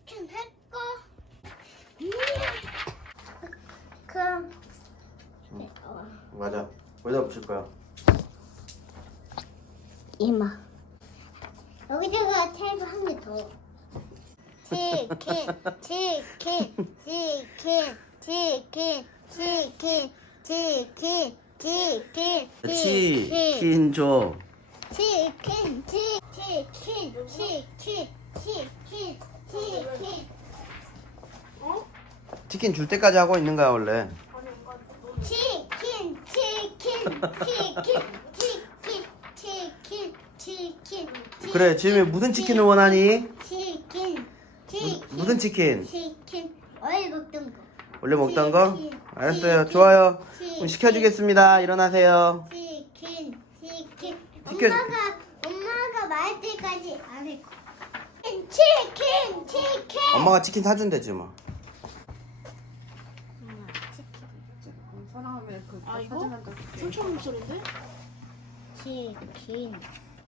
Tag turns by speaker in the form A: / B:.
A: 치킨 할까? 그럼
B: 맞아. 어디다 붙일 거야?
A: 이마. 여기다가 테이프 한 개 더. 치킨, 치킨, 치킨, 치킨, 치킨, 치킨, 치킨,
B: 치킨 줘.
A: 치킨, 치킨, 치킨, 치킨, 치킨. 어?
B: 치킨 줄 때까지 하고 있는 거야 원래.
A: 치킨, 치킨, 치킨, 치킨, 치킨, 치킨.
B: 그래 지금이 무슨 치킨을 원하니?
A: 치킨, 치킨.
B: 무슨 치킨?
A: 치킨. 원래 먹던 거.
B: 원래 먹던 거?
A: 치킨,
B: 알았어요.
A: 치킨,
B: 좋아요.
A: 치킨.
B: 그럼 시켜주겠습니다. 일어나세요.
A: 치킨, 치킨.
B: 시켜-
A: 엄마가 말 때까지 안 할 거. 치킨, 치킨.
B: 엄마가 치킨 사준대지 뭐.
C: 사랑하면 그
D: 아, 이거?
C: 사진한테
D: 삼촌 목소리인데?
A: 치킨.